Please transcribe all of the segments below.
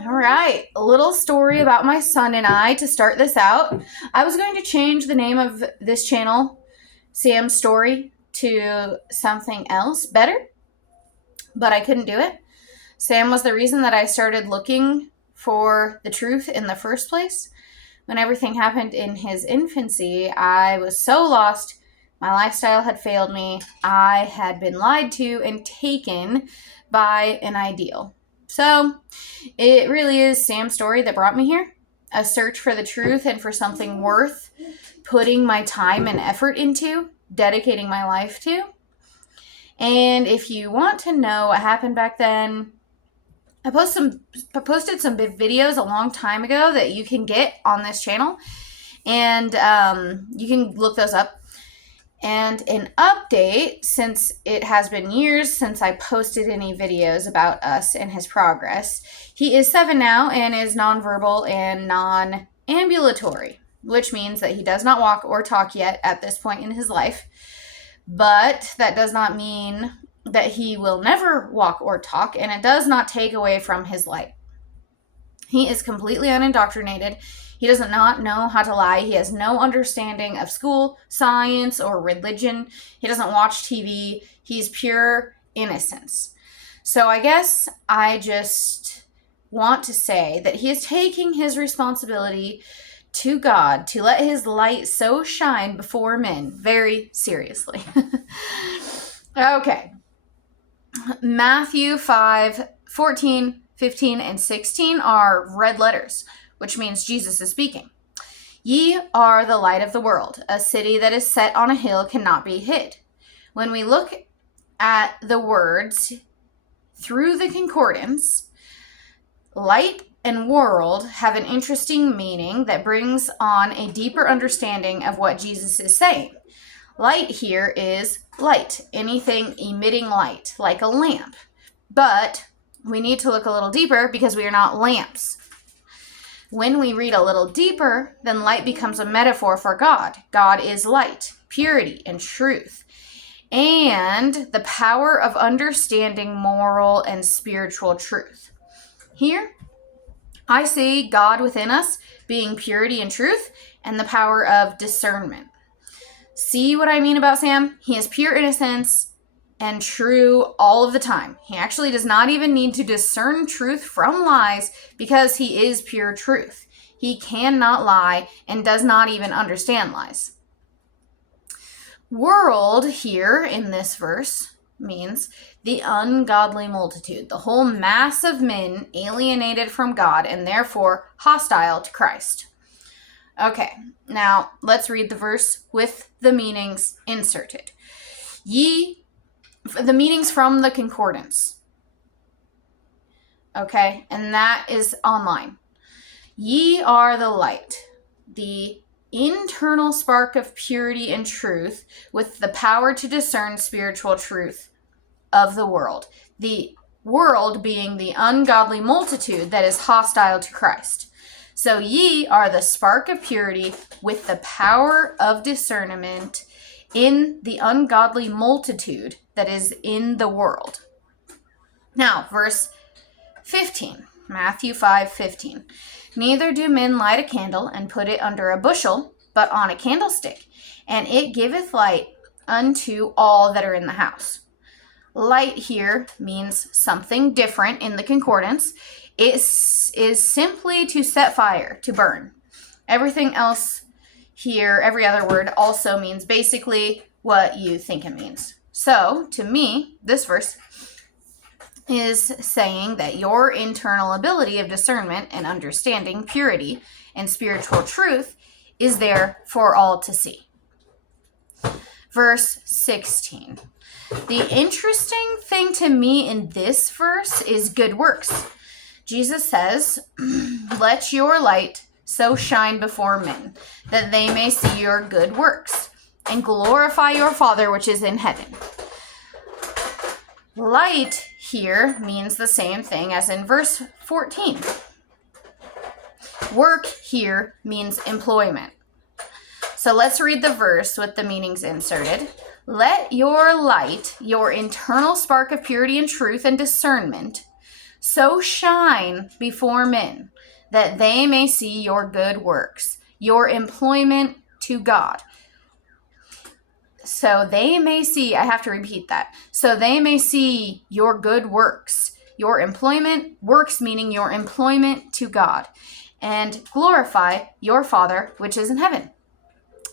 All right, a little story about my son and I to start this out. I was going to change the name of this channel, Sam's Story, to something else better, but I couldn't do it. Sam was the reason that I started looking for the truth in the first place. When everything happened in his infancy, I was so lost. My lifestyle had failed me. I had been lied to and taken by an ideal. So it really is Sam's story that brought me here. A search for the truth and for something worth putting my time and effort into, dedicating my life to. And if you want to know what happened back then, I posted some videos a long time ago that you can get on this channel, and you can look those up. And an update, since it has been years since I posted any videos about us and his progress. He is 7 now and is nonverbal and non-ambulatory, which means that he does not walk or talk yet at this point in his life. But that does not mean that he will never walk or talk, and it does not take away from his light. He is completely unindoctrinated. He does not know how to lie. He has no understanding of school, science, or religion. He doesn't watch TV. He's pure innocence. So I guess I just want to say that he is taking his responsibility to God to let his light so shine before men very seriously. Okay. Matthew 5:14, 15, and 16 are red letters, which means Jesus is speaking. Ye are the light of the world. A city that is set on a hill cannot be hid. When we look at the words through the concordance, light and world have an interesting meaning that brings on a deeper understanding of what Jesus is saying. Light here is light, anything emitting light, like a lamp. But we need to look a little deeper because we are not lamps. When we read a little deeper, then light becomes a metaphor for God. God is light, purity, and truth, and the power of understanding moral and spiritual truth. Here, I see God within us being purity and truth and the power of discernment. See what I mean about Sam? He is pure innocence and true all of the time. He actually does not even need to discern truth from lies because he is pure truth. He cannot lie and does not even understand lies. World here in this verse means the ungodly multitude, the whole mass of men alienated from God and therefore hostile to Christ. Okay, now let's read the verse with the meanings inserted. The meanings from the concordance. Okay, and that is online. Ye are the light, the internal spark of purity and truth with the power to discern spiritual truth of the world. The world being the ungodly multitude that is hostile to Christ. So ye are the spark of purity with the power of discernment in the ungodly multitude that is in the world. Now, verse 15, Matthew 5:15. Neither do men light a candle and put it under a bushel, but on a candlestick, and it giveth light unto all that are in the house. Light here means something different in the concordance. It is simply to set fire, to burn. Everything else here, every other word, also means basically what you think it means. So, to me, this verse is saying that your internal ability of discernment and understanding purity and spiritual truth is there for all to see. Verse 16. The interesting thing to me in this verse is good works. Jesus says, let your light so shine before men, that they may see your good works, and glorify your Father which is in heaven. Light here means the same thing as in verse 14. Work here means employment. So let's read the verse with the meanings inserted. Let your light, your internal spark of purity and truth and discernment, So shine before men, that they may see your good works, your employment to God. So they may see, I have to repeat that. So they may see your good works, your employment, works meaning your employment to God, and glorify your Father which is in heaven.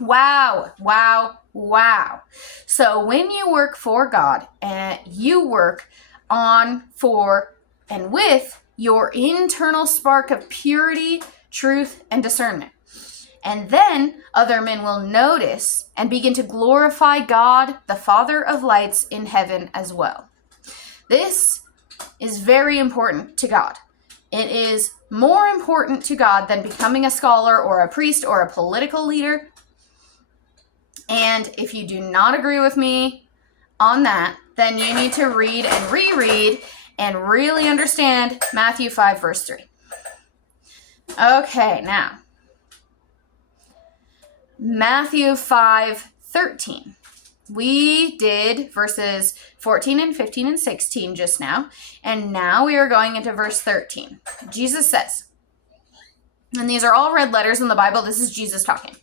Wow, wow, wow. So when you work for God, and you work on, for, and with your internal spark of purity, truth, and discernment. And then other men will notice and begin to glorify God, the Father of lights in heaven as well. This is very important to God. It is more important to God than becoming a scholar or a priest or a political leader. And if you do not agree with me on that, then you need to read and reread and really understand Matthew 5, verse 3. Okay, now, Matthew 5:13. We did verses 14 and 15 and 16 just now, and now we are going into verse 13. Jesus says, and these are all red letters in the Bible, this is Jesus talking.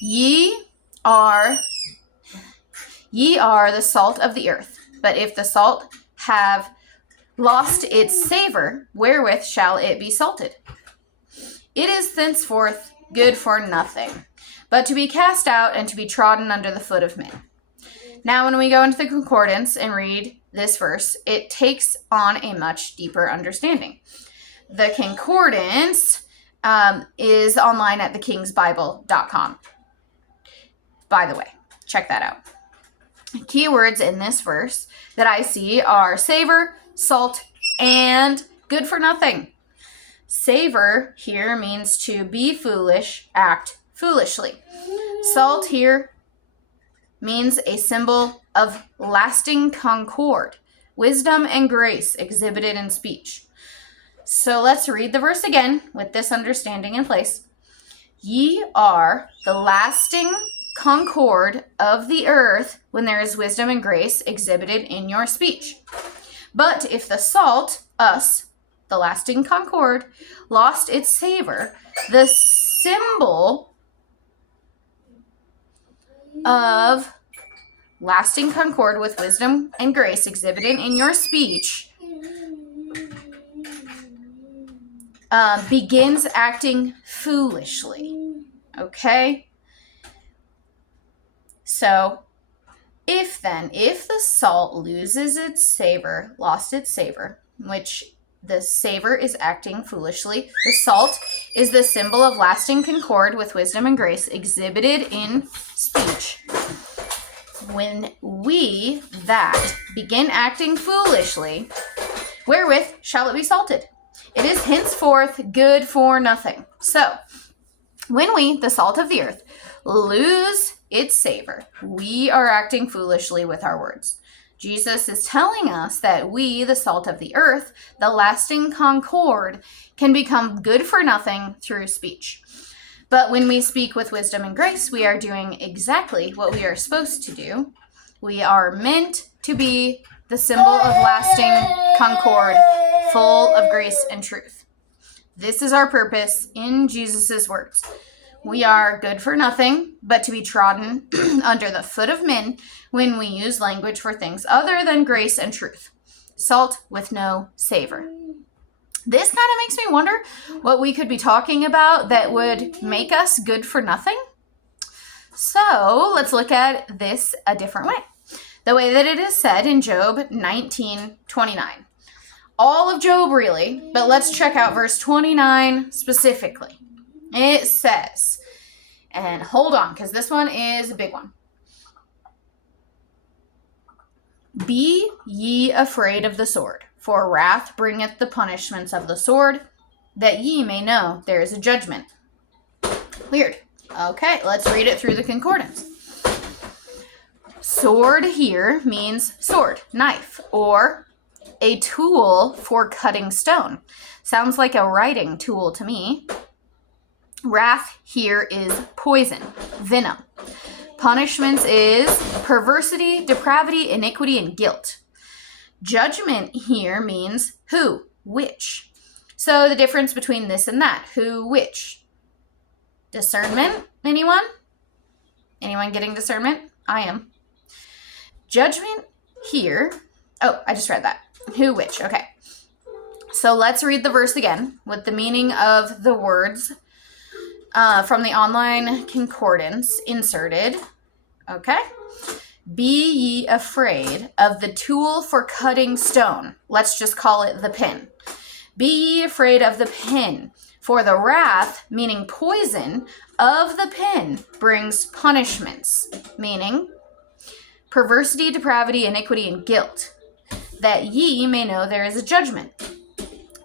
Ye are the salt of the earth, but if the salt have lost its savor, wherewith shall it be salted? It is thenceforth good for nothing, but to be cast out and to be trodden under the foot of men. Now, when we go into the concordance and read this verse, it takes on a much deeper understanding. The concordance is online at thekingsbible.com. By the way, check that out. Keywords in this verse that I see are savor, salt, and good for nothing. Savor here means to be foolish, act foolishly. Salt here means a symbol of lasting concord, wisdom and grace exhibited in speech. So let's read the verse again with this understanding in place. Ye are the lasting concord of the earth when there is wisdom and grace exhibited in your speech. But if the salt, us, the lasting concord, lost its savor, the symbol of lasting concord with wisdom and grace exhibited in your speech begins acting foolishly. Okay? So, if the salt loses its savor, lost its savor, which the savor is acting foolishly, the salt is the symbol of lasting concord with wisdom and grace exhibited in speech. When we that begin acting foolishly, wherewith shall it be salted? It is henceforth good for nothing. So, when we, the salt of the earth, lose its savor, we are acting foolishly with our words. Jesus is telling us that we, the salt of the earth, the lasting concord, can become good for nothing through speech. But when we speak with wisdom and grace, we are doing exactly what we are supposed to do. We are meant to be the symbol of lasting concord, full of grace and truth. This is our purpose in Jesus' words. We are good for nothing, but to be trodden under the foot of men when we use language for things other than grace and truth. Salt with no savor. This kind of makes me wonder what we could be talking about that would make us good for nothing. So let's look at this a different way. The way that it is said in Job 19:29. All of Job really, but let's check out verse 29 specifically. It says, and hold on, because this one is a big one. Be ye afraid of the sword, for wrath bringeth the punishments of the sword, that ye may know there is a judgment. Weird. Okay, let's read it through the concordance. Sword here means sword, knife, or a tool for cutting stone. Sounds like a writing tool to me. Wrath here is poison, venom. Punishments is perversity, depravity, iniquity, and guilt. Judgment here means who? which. So the difference between this and that, who, which. Discernment, anyone? Anyone getting discernment? I am. Judgment here. Oh, I just read that. Who, which. Okay. So let's read the verse again with the meaning of the words from the online concordance inserted. Okay. Be ye afraid of the tool for cutting stone. Let's just call it the pin. Be ye afraid of the pin, for the wrath, meaning poison, of the pin brings punishments, meaning perversity, depravity, iniquity, and guilt, that ye may know there is a judgment.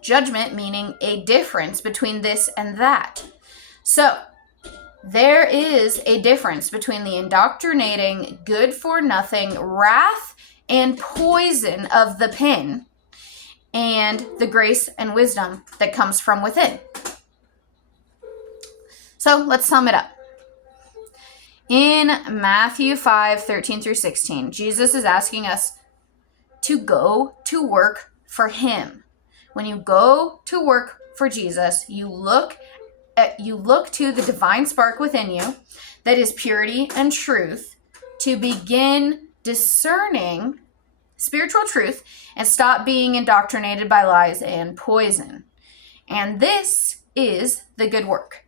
Judgment meaning a difference between this and that. So, there is a difference between the indoctrinating, good-for-nothing wrath and poison of the pin and the grace and wisdom that comes from within. So let's sum it up. In Matthew 5:13 through 16, Jesus is asking us to go to work for him. When you go to work for Jesus, you look to the divine spark within you that is purity and truth to begin discerning spiritual truth and stop being indoctrinated by lies and poison. And this is the good work.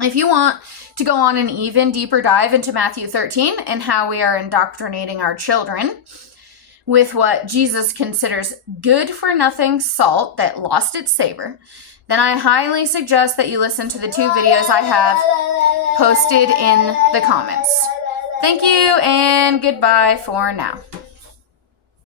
If you want to go on an even deeper dive into Matthew 13 and how we are indoctrinating our children with what Jesus considers good-for-nothing salt that lost its savor, then I highly suggest that you listen to the 2 videos I have posted in the comments. Thank you and goodbye for now.